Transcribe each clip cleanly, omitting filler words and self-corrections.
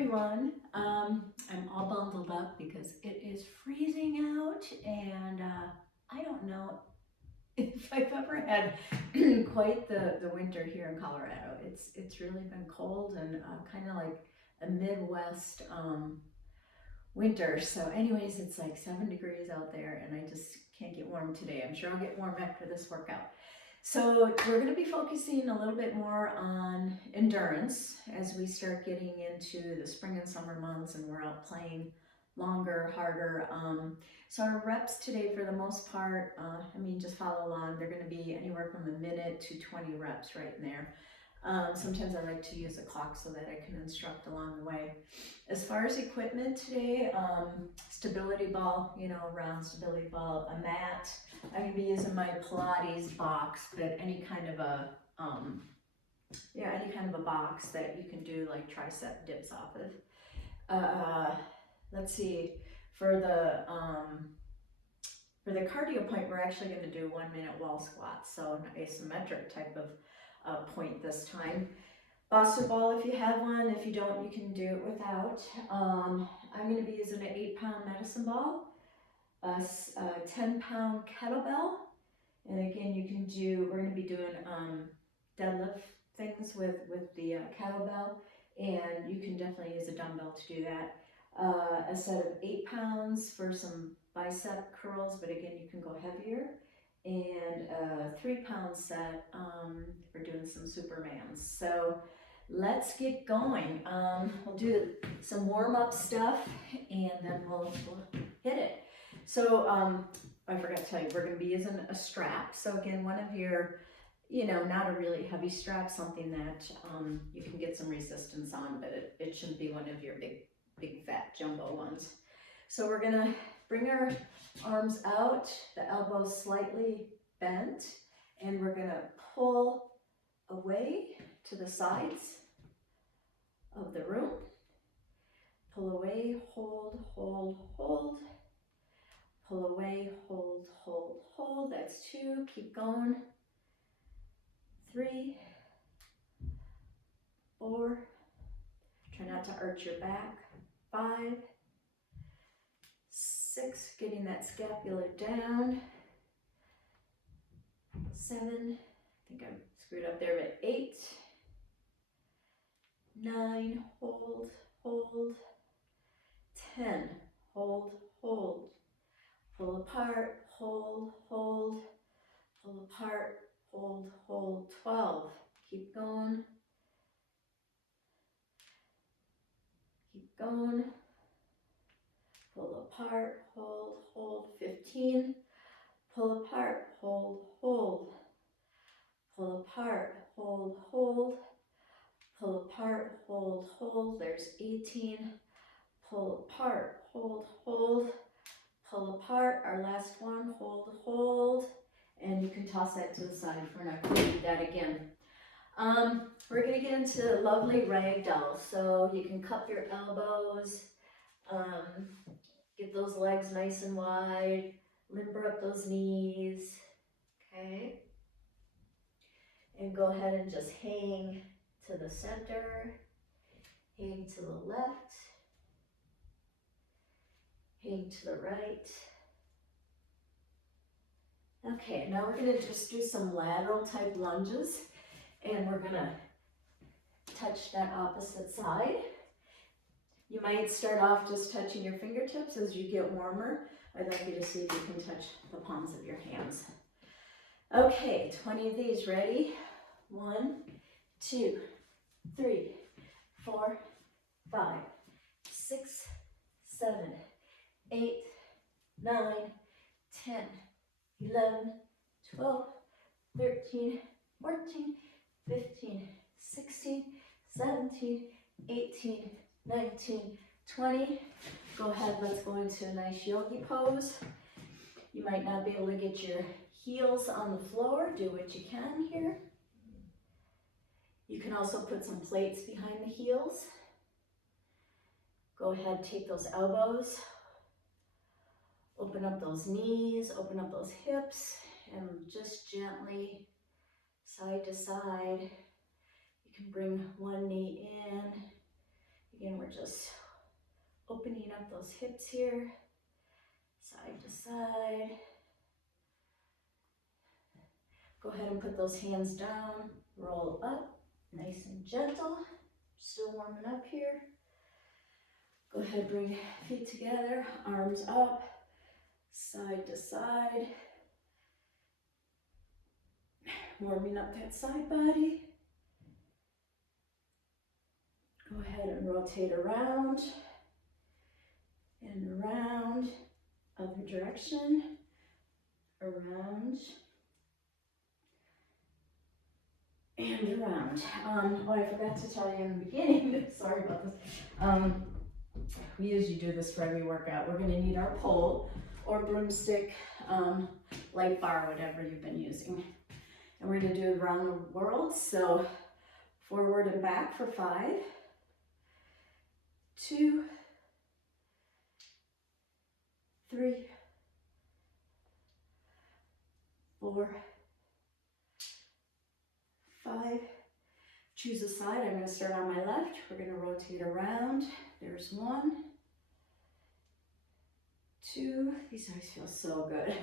everyone. I'm all bundled up because it is freezing out, and I don't know if I've ever had quite the winter here in Colorado. It's really been cold and kind of like a Midwest winter. So, anyways, it's like 7 degrees out there, and I just can't get warm today. I'm sure I'll get warm after this workout. So we're going to be focusing a little bit more on endurance as we start getting into the spring and summer months and we're out playing longer, harder. So our reps today, for the most part, just follow along. They're going to be anywhere from a minute to 20 reps right in there. Sometimes I like to use a clock so that I can instruct along the way. As far as equipment today, stability ball, round stability ball, a mat. I'm going to be using my Pilates box, but any kind of a box that you can do like tricep dips off of. Let's see, for the cardio point, we're actually going to do 1 minute wall squats, so an asymmetric type of point this time. Boxer ball if you have one. If you don't, you can do it without. I'm going to be using an 8-pound medicine ball, a 10-pound kettlebell, and again, we're going to be doing deadlift things with the kettlebell, and you can definitely use a dumbbell to do that. A set of 8 pounds for some bicep curls, but again, you can go heavier. And a 3-pound set for doing some Supermans. So let's get going. We'll do some warm-up stuff and then we'll hit it. So I forgot to tell you, we're going to be using a strap. So again, one of your, not a really heavy strap, something that you can get some resistance on, but it shouldn't be one of your big fat jumbo ones. So we're going to bring our arms out, the elbows slightly bent, and we're going to pull away to the sides of the room. Pull away, hold, hold, hold. Pull away, hold, hold, hold. That's 2. Keep going. 3, 4. Try not to arch your back. 5, 6. Getting that scapula down. 7. I think I screwed up there, but 8. 9. Hold, hold. 10. Hold, hold. Pull apart, hold, hold. Pull apart, hold, hold. 12. Keep going. Keep going. Pull apart, hold, hold. 15. Pull apart, hold, hold. Pull apart, hold, hold. Pull apart, hold, hold. There's 18. Pull apart, hold, hold. Pull apart, our last one, hold, hold. And you can toss that to the side if we're not going to do that again. We're going to get into lovely ragdoll. So you can cup your elbows, get those legs nice and wide, limber up those knees, okay? And go ahead and just hang to the center, hang to the left, hang to the right. Okay, now we're going to just do some lateral type lunges, and we're going to touch that opposite side. You might start off just touching your fingertips. As you get warmer, I'd like you to see if you can touch the palms of your hands. Okay, 20 of these. Ready? 1, 2, 3, 4, 5, 6, 7, 8, 9, 10, 11, 12, 13, 14, 15, 16, 17, 18, 19, 20. Go ahead, let's go into a nice yogi pose. You might not be able to get your heels on the floor. Do what you can here. You can also put some plates behind the heels. Go ahead, take those elbows. Open up those knees, open up those hips, and just gently, side to side. You can bring one knee in. Again, we're just opening up those hips here, side to side. Go ahead and put those hands down, roll up, nice and gentle. Still warming up here. Go ahead, bring feet together, arms up, side to side. Warming up that side body. Go ahead and rotate around and around, other direction, around and around. Oh, I forgot to tell you in the beginning, sorry about this. We usually do this for every workout. We're gonna need our pole or broomstick, light bar, whatever you've been using. And we're gonna do it around the world. So forward and back for 5, 2, 3, 4, 5. Choose a side. I'm going to start on my left. We're going to rotate around. There's 1, 2. These always feel so good.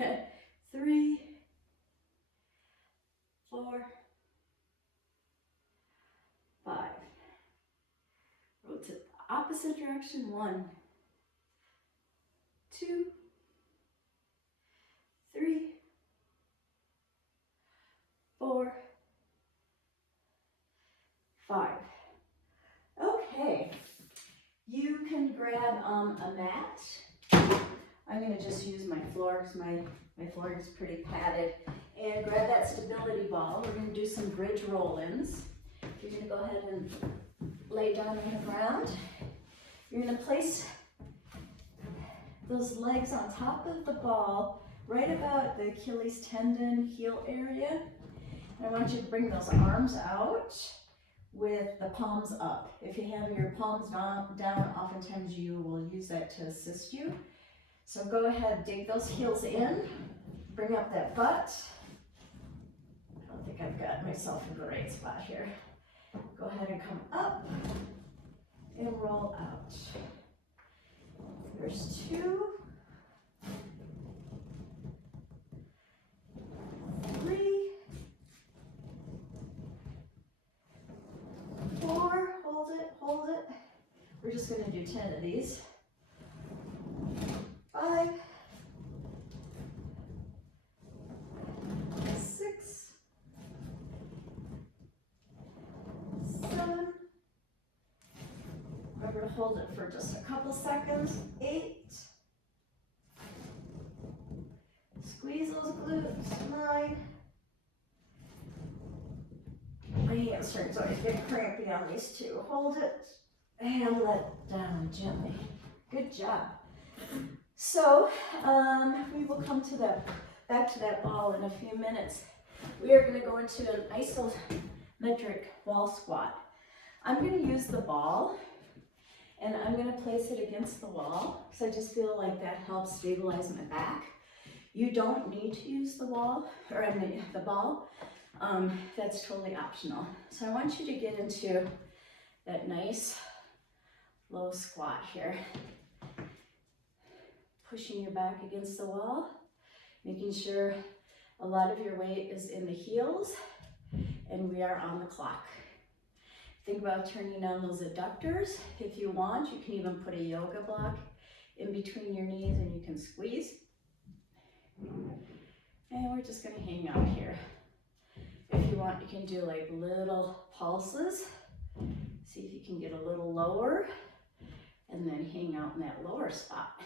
3, 4, 5. Rotate the opposite direction. 1, 2, 3, 4, 5. Okay, you can grab a mat. I'm going to just use my floor because my floor is pretty padded. And grab that stability ball. We're going to do some bridge roll-ins. You're going to go ahead and lay down on the ground. You're going to place those legs on top of the ball, right about the Achilles tendon, heel area. And I want you to bring those arms out with the palms up. If you have your palms down, oftentimes you will use that to assist you. So go ahead, dig those heels in, bring up that butt. I don't think I've got myself in the right spot here. Go ahead and come up and roll out. There's 2, 3, 4, hold it. We're just going to do 10 of these. 5, 6, 7. Remember to hold it for just a couple seconds. 8. Squeeze those glutes. 9. My hamstrings always get crampy on these too. Hold it and let down gently. Good job. So we will come to back to that ball in a few minutes. We are going to go into an isometric wall squat. I'm going to use the ball and I'm going to place it against the wall because I just feel like that helps stabilize my back. You don't need to use the wall, or I mean the ball. That's totally optional. So I want you to get into that nice low squat here. Pushing your back against the wall, making sure a lot of your weight is in the heels, and we are on the clock. Think about turning on those adductors. If you want, you can even put a yoga block in between your knees and you can squeeze. And we're just gonna hang out here. If you want, you can do like little pulses. See if you can get a little lower and then hang out in that lower spot.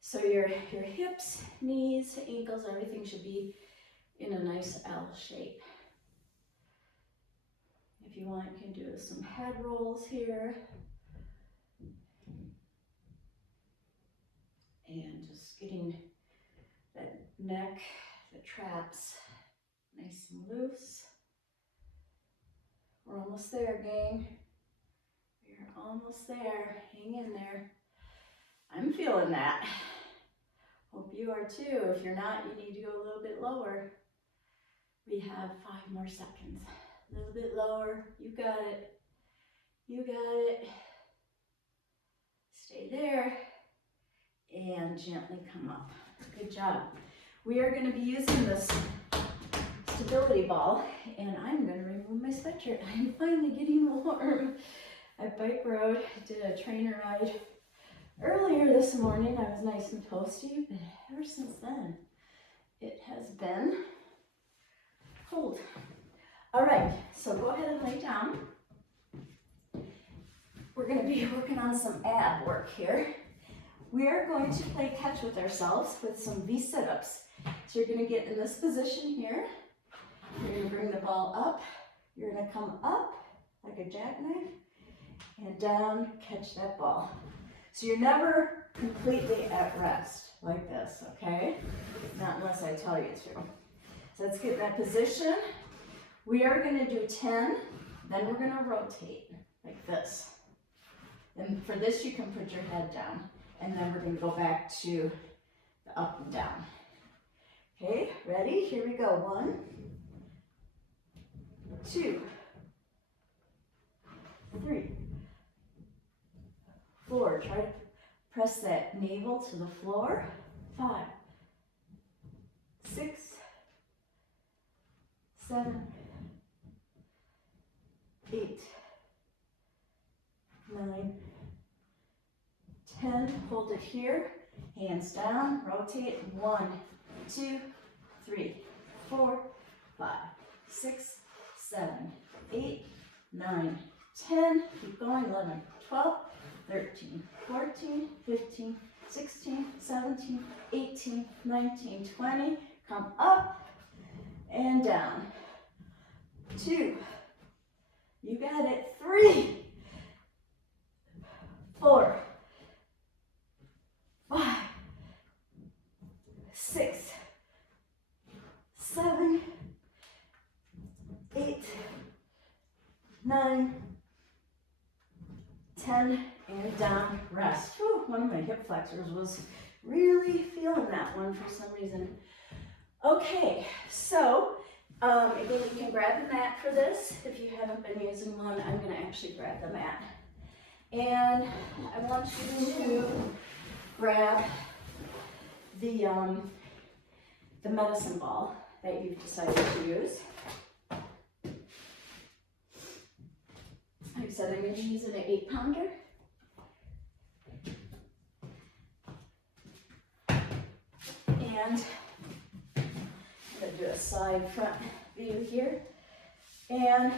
So your hips, knees, ankles, everything should be in a nice L shape. If you want, you can do some head rolls here. And just getting that neck, the traps, nice and loose. We're almost there, gang. We're almost there. Hang in there. I'm feeling that. Hope you are too. If you're not, you need to go a little bit lower. We have 5 more seconds. A little bit lower. You got it. You got it. Stay there. And gently come up. Good job. We are going to be using this stability ball, and I'm going to remove my sweatshirt. I'm finally getting warm. I bike rode, did a trainer ride earlier this morning. I was nice and toasty, but ever since then, it has been cold. All right, so go ahead and lay down. We're going to be working on some ab work here. We are going to play catch with ourselves with some V sit-ups. So you're going to get in this position here. You're going to bring the ball up. You're going to come up like a jackknife and down, catch that ball. So you're never completely at rest like this, okay? Not unless I tell you to. So let's get in that position. We are going to do 10, then we're going to rotate like this. And for this, you can put your head down. And then we're going to go back to the up and down. Okay, ready? Here we go. 1, 2, 3, 4. Try to press that navel to the floor. 5, 6, 7, 8, 9, 10. Hold it here. Hands down. Rotate. 1, 2, 3, 4, 5, 6, 7, 8, 9, 10. Keep going. 11, 12, 13, 14, 15, 16, 17, 18, 19, 20. Come up and down. 2. You got it. 3, 4, 5, 6, 7, 8, 9, 10, and down, rest. Whew, one of my hip flexors was really feeling that one for some reason. Okay, so again, you can grab the mat for this. If you haven't been using one, I'm going to actually grab the mat. And I want you to grab the medicine ball that you've decided to use. Like I said, I'm going to be using an 8-pounder. And I'm going to do a side front view here. And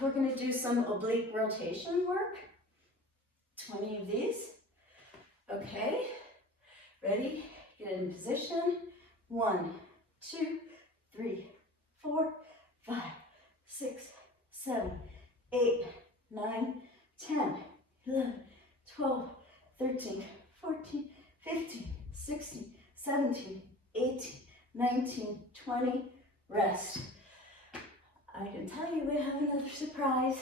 we're going to do some oblique rotation work. 20 of these. Okay, ready? Get in position. 1, 2, 3, 4, 5, 6, 7, 8, 9, 10, 11, 12, 13, 14, 15, 16, 17, 18, 19, 20. Rest. I can tell you we have another surprise.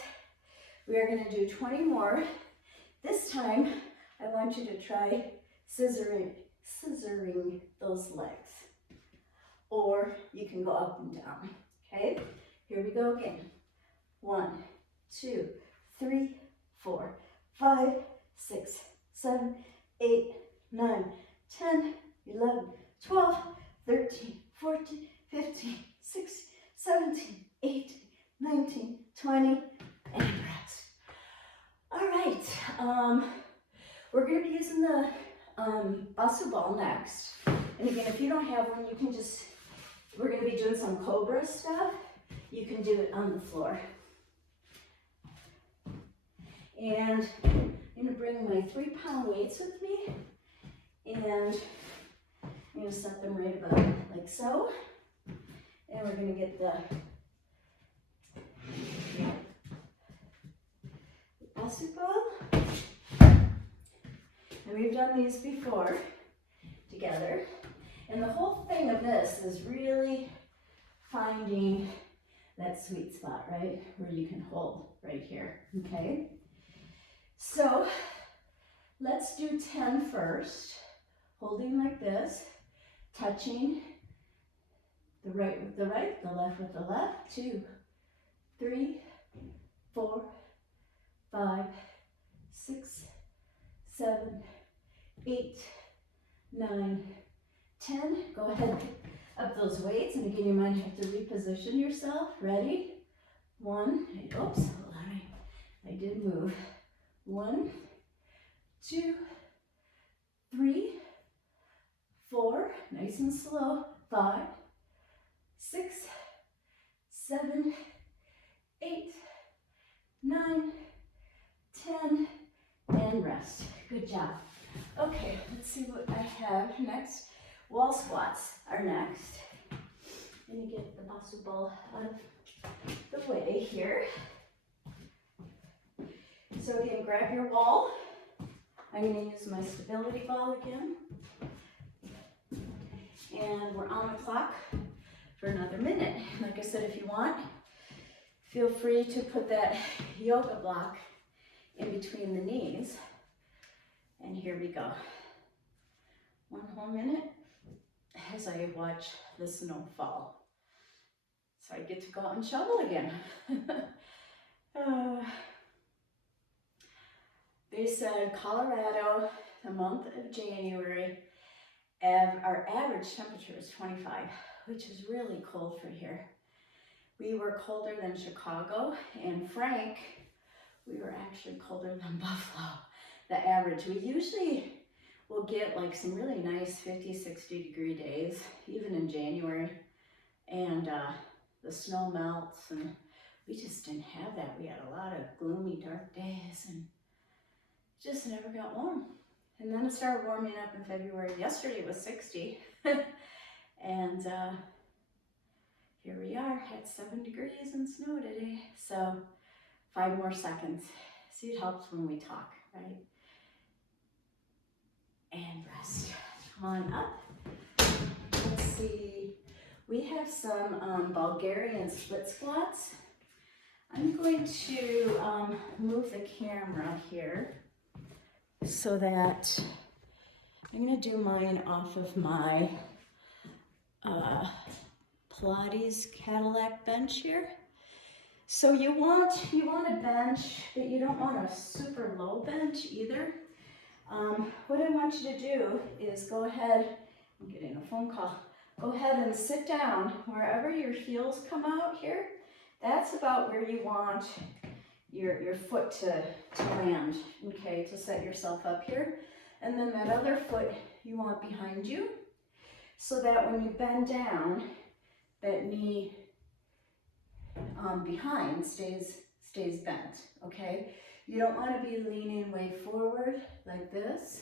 We are going to do 20 more. This time, I want you to try scissoring those legs. Or you can go up and down. Okay? Here we go again. 1, 2, 3, 4, 5, 6, 7, 8, 9, 10, 11, 12, 13, 14, 15, 16, 17, 18, 19, 20, and rest. All right, we're going to be using the Bosu ball next. And again, if you don't have one, you can just, we're going to be doing some Cobra stuff. You can do it on the floor. And I'm going to bring my 3-pound weights with me. And I'm going to set them right about like so. And we're going to get the Bosu ball. And we've done these before together. And the whole thing of this is really finding that sweet spot, right? Where you can hold right here, okay? So let's do 10 first. Holding like this, touching the right with the right, the left with the left. 2, 3, 4, 5, 6, 7, 8, 9, 10. Go ahead, pick up those weights, and again, you might have to reposition yourself. Ready? 1, oops, hold on, I did move. 1, 2, 3, 4, nice and slow. 5, 6, 7, 8, 9, 10, and rest. Good job. Okay, let's see what I have next. Wall squats are next. Let me get the Bosu ball out of the way here. So again, grab your wall. I'm going to use my stability ball again. And we're on the clock for another minute. Like I said, if you want, feel free to put that yoga block in between the knees. And here we go. 1 whole minute as I watch the snow fall. So I get to go out and shovel again. They said Colorado, the month of January, our average temperature is 25, which is really cold for here. We were colder than Chicago, and Frank, we were actually colder than Buffalo, the average. We usually will get like some really nice 50, 60 degree days, even in January, and the snow melts, and we just didn't have that. We had a lot of gloomy, dark days, and just never got warm. And then it started warming up in February. Yesterday it was 60, and here we are at 7 degrees and snow today. So 5 more seconds. See, it helps when we talk, right? And rest. Come on up. Let's see. We have some Bulgarian split squats. I'm going to move the camera here so that I'm going to do mine off of my Pilates Cadillac bench here. So you want a bench, but you don't want a super low bench either. What I want you to do is go ahead, I'm getting a phone call, go ahead and sit down wherever your heels come out here. That's about where you want your foot to land, okay, to set yourself up here. And then that other foot you want behind you, so that when you bend down, that knee behind stays bent, okay? You don't want to be leaning way forward like this,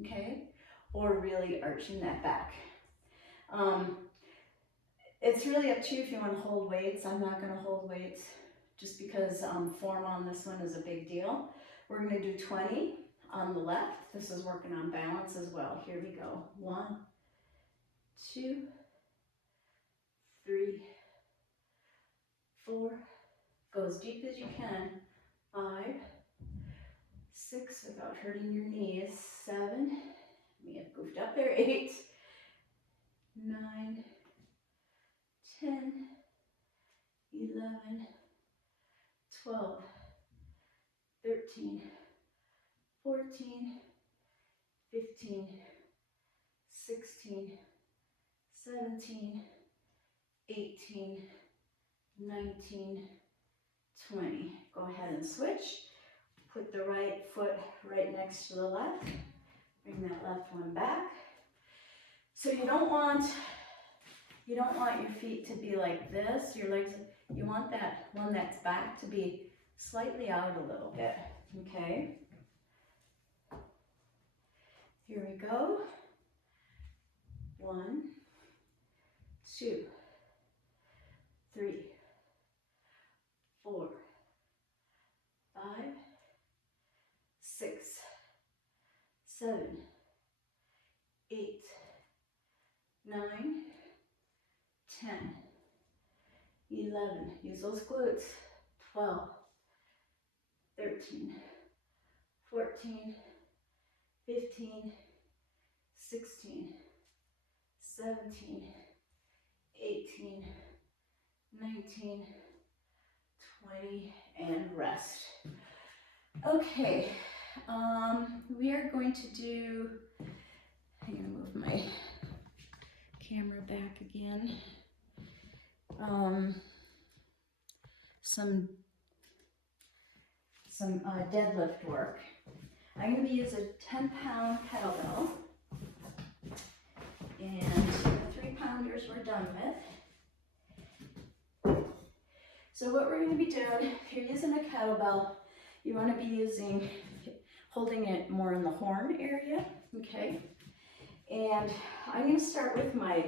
okay? Or really arching that back. It's really up to you if you want to hold weights. I'm not going to hold weights just because form on this one is a big deal. We're going to do 20 on the left. This is working on balance as well. Here we go. 1, 2, 3, 4. Go as deep as you can. 5, 6, without hurting your knees. 7, may have goofed up there. 8, 9, 10, 11, 12, 13, 14, 15, 16, 17, 18, 19, 20. Go ahead and switch. Put the right foot right next to the left. Bring that left one back. So you don't want your feet to be like this. Your legs, you want that one that's back to be slightly out a little bit, okay? Here we go. 1, 2, 3, 4, 5, 6, 7, 8, 9, 10, 11, use those glutes, 12, 13, 14, 15, 16, 17, 18, 19, 20, and rest. Okay, we are going to do, I'm gonna move my camera back again. Some deadlift work. I'm going to use a 10-pound kettlebell, and the 3-pounders we're done with. So what we're going to be doing, if you're using a kettlebell, you want to be holding it more in the horn area, okay? And I'm going to start with my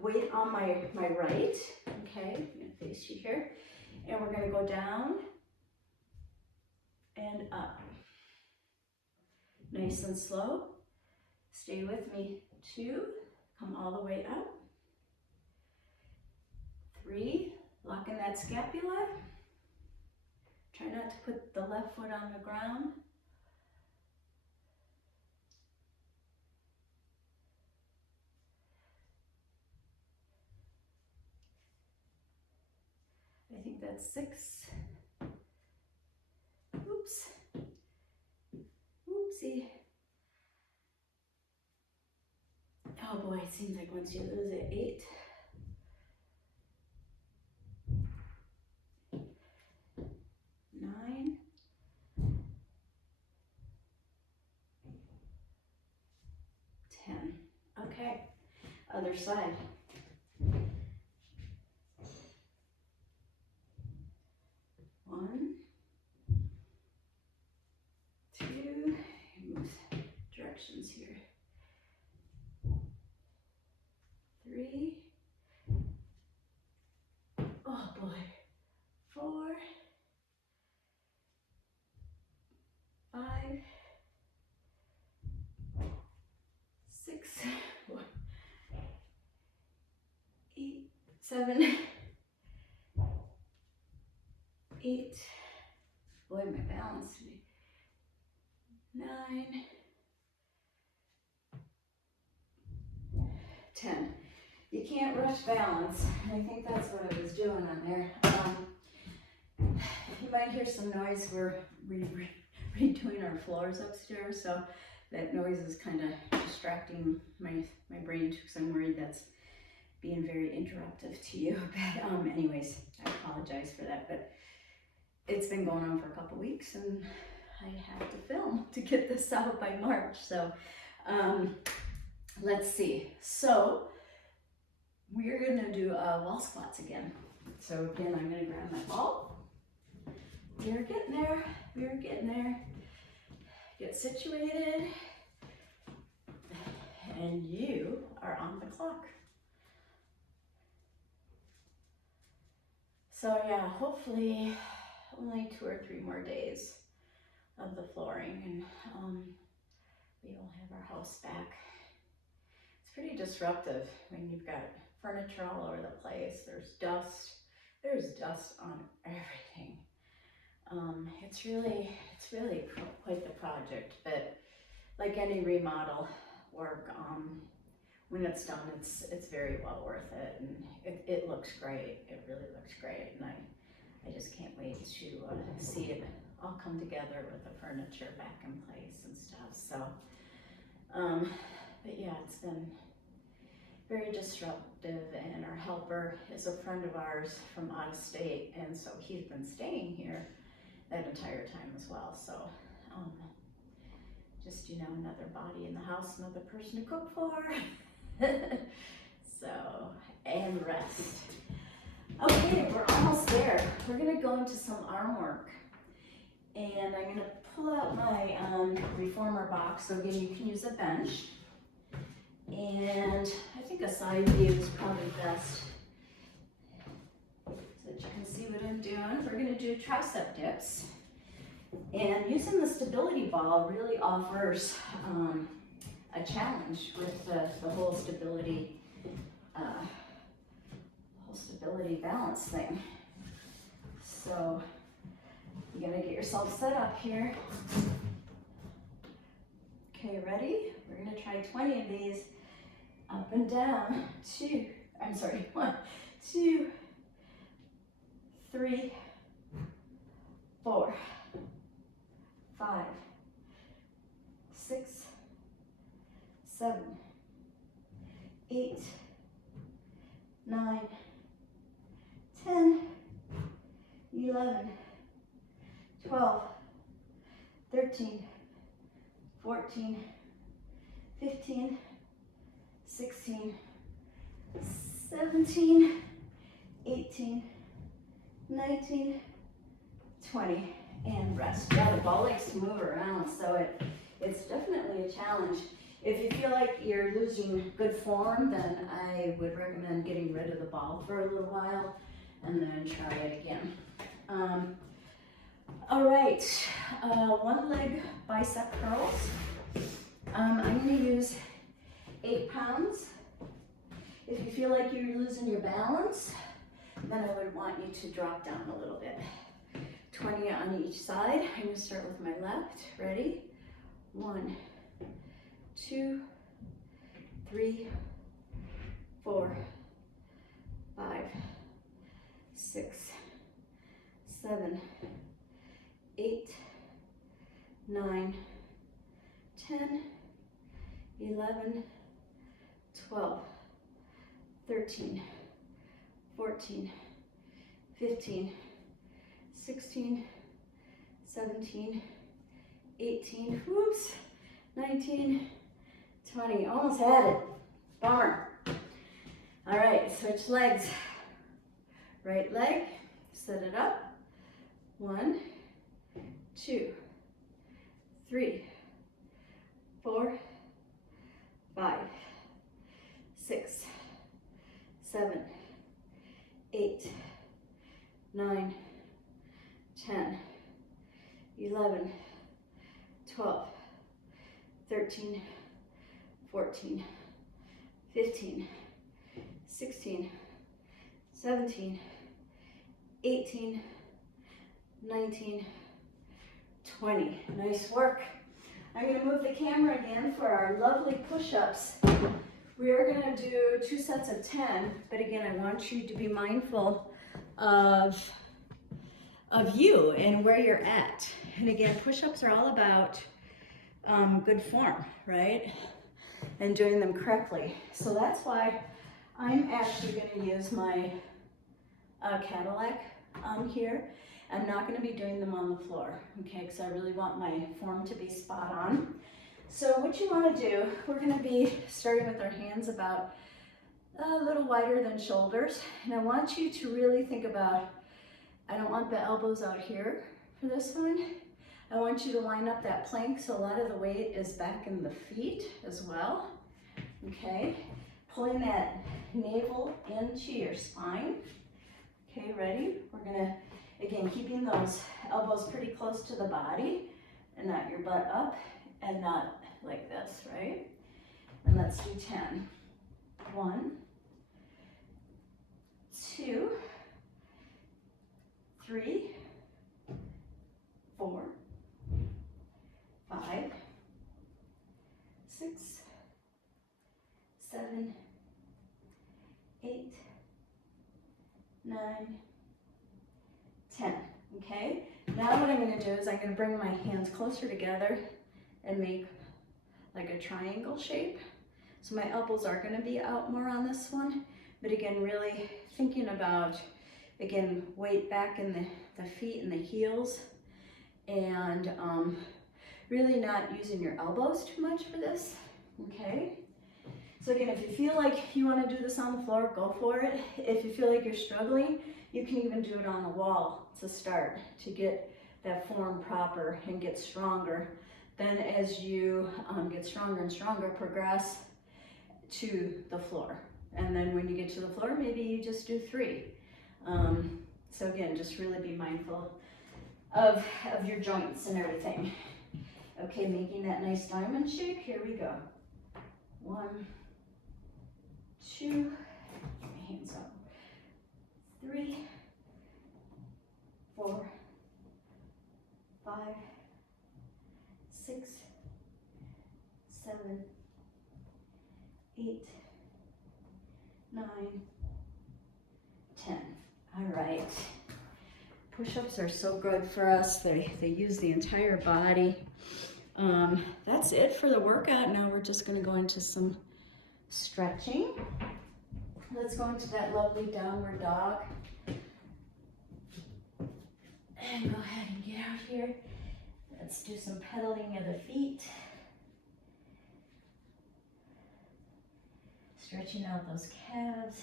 weight on my right, okay? I'm going to face you here, and we're going to go down and up. Nice and slow. Stay with me. 2, come all the way up. 3, lock in that scapula. Try not to put the left foot on the ground. I think that's 6. Oops. Oopsie. Oh boy, it seems like once you lose it, 8. 9. 10. Okay, other side. 1, 2, move directions here. 3, oh boy, 4, 5, 6, 8, 7, 8, boy, my balance, 9, 10. You can't rush balance. I think that's what I was doing on there. You might hear some noise. We're redoing our floors upstairs, so that noise is kind of distracting my brain too, because I'm worried that's being very interruptive to you. But anyways, I apologize for that, but it's been going on for a couple weeks, and I have to film to get this out by March. So let's see. So we're gonna do wall squats again. So again, I'm gonna grab my ball. We're getting there. We're getting there. Get situated. And you are on the clock. So yeah, hopefully only 2 or 3 more days of the flooring, and we will have our house back. It's pretty disruptive when you've got furniture all over the place. There's dust on everything. It's really quite the project, but like any remodel work, when it's done, it's very well worth it, and it looks great. It really looks great, and I just can't wait to see it all come together with the furniture back in place and stuff. So, but yeah, it's been very disruptive, and our helper is a friend of ours from out of state, and so he's been staying here that entire time as well. So, just, you know, another body in the house, another person to cook for. So, and rest. Okay, we're almost there. We're gonna go into some arm work, and I'm gonna pull out my reformer box. So again, you can use a bench, and I think a side view is probably best so that you can see what I'm doing. We're gonna do tricep dips, and using the stability ball really offers a challenge with the whole stability balance thing. So you're gonna get yourself set up here. Okay, ready? We're gonna try 20 of these up and down. 1, 2, 3, 4, 5, 6, 7, 8, 9, 10, 11, 12, 13, 14, 15, 16, 17, 18, 19, 20, and rest. Yeah, the ball likes to move around, so it's definitely a challenge. If you feel like you're losing good form, then I would recommend getting rid of the ball for a little while and then try it again. All right, one leg bicep curls. I'm going to use 8 pounds. If you feel like you're losing your balance, then I would want you to drop down a little bit. 20 on each side. I'm going to start with my left. Ready? 1, 2, 3, 4, 5, 6, 7, 8, 9, 10, 11, 12, 13, 14, 15, 16, 17, 18, whoops, 19, 20, almost had it, bummer. All right, switch legs. Right leg, set it up. 1, 2, 3, 4, 5, 6, 7, 8, 9, 10, 11, 12, 13, 14, 15, 16, 17, 18, 19, 20. Nice work. I'm going to move the camera again for our lovely push-ups. We are going to do 2 sets of 10, but again, I want you to be mindful of you and where you're at. And again, push-ups are all about good form, right? And doing them correctly. So that's why I'm actually going to use my Cadillac on here. I'm not going to be doing them on the floor, okay, because I really want my form to be spot on. So what you want to do, we're going to be starting with our hands about a little wider than shoulders. And I want you to really think about, I don't want the elbows out here for this one. I want you to line up that plank so a lot of the weight is back in the feet as well, okay? Pulling that navel into your spine. Okay, ready? We're going to, again, keeping those elbows pretty close to the body and not your butt up and not like this, right? And let's do 10. 1, 2, 3, 4, 5, 6, 7, 8, 9, 10. Okay? Now what I'm going to do is I'm going to bring my hands closer together and make like a triangle shape. So my elbows are going to be out more on this one, but again, really thinking about, again, weight back in the feet and the heels, and really not using your elbows too much for this, okay? So again, if you feel like you want to do this on the floor, go for it. If you feel like you're struggling, you can even do it on the wall to start, to get that form proper and get stronger. Then as you get stronger and stronger, progress to the floor. And then when you get to the floor, maybe you just do 3. So again, just really be mindful of your joints and everything. Okay, making that nice diamond shape, here we go. 1, 2, my hands up. 3, 4, 5, 6, 7, 8, 9, 10. All right. Push-ups are so good for us. They use the entire body. That's it for the workout. Now we're just going to go into some stretching. Let's go into that lovely downward dog. And go ahead and get out here. Let's do some pedaling of the feet. Stretching out those calves.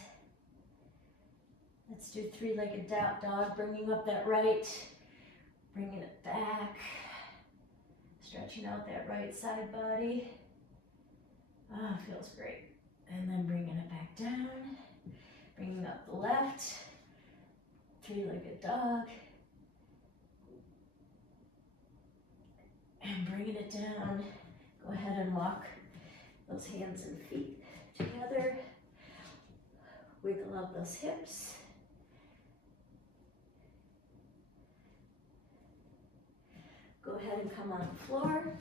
Let's do three-legged dog, bringing up that right, bringing it back, stretching out that right side body. Ah, feels great. And then bringing it back down, bringing up the left, three-legged dog, and bringing it down. Go ahead and walk those hands and feet together. Wiggle out those hips. Go ahead and come on the floor.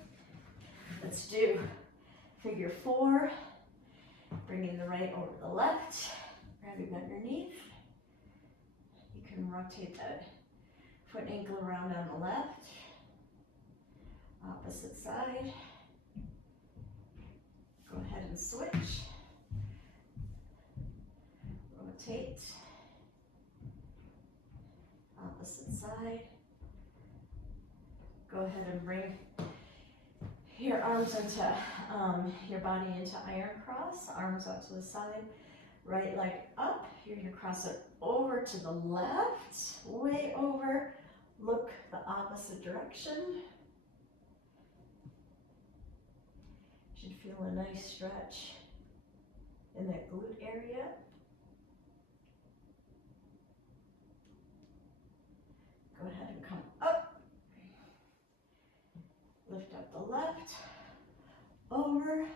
Let's do figure 4. Bringing the right over the left, grabbing underneath. You can rotate that foot and ankle around on the left. Opposite side. Go ahead and switch. Rotate. Opposite side. Go ahead and bring your arms into, your body into iron cross, arms out to the side, right leg up. You're gonna cross it over to the left, way over, look the opposite direction. Should feel a nice stretch in that glute area. Go ahead and come up. Lift up the left, over,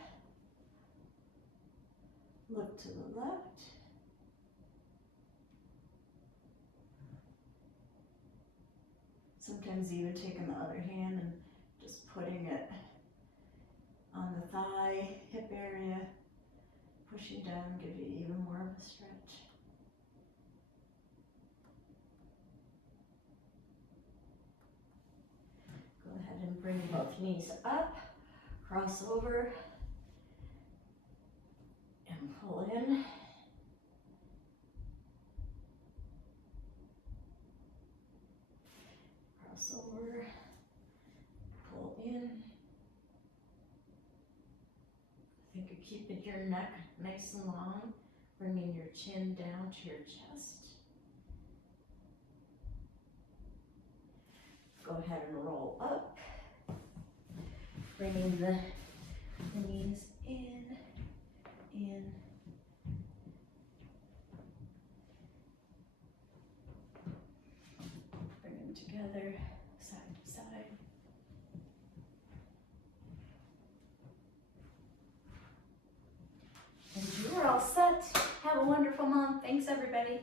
look to the left, sometimes even taking the other hand and just putting it on the thigh, hip area, pushing down, give you even more of a stretch. Go ahead and bring both knees up, cross over, and pull in. Cross over, pull in. Think of keeping your neck nice and long, bringing your chin down to your chest. Go ahead and roll up, bringing the knees in, bring them together, side to side. And you are all set. Have a wonderful month. Thanks, everybody.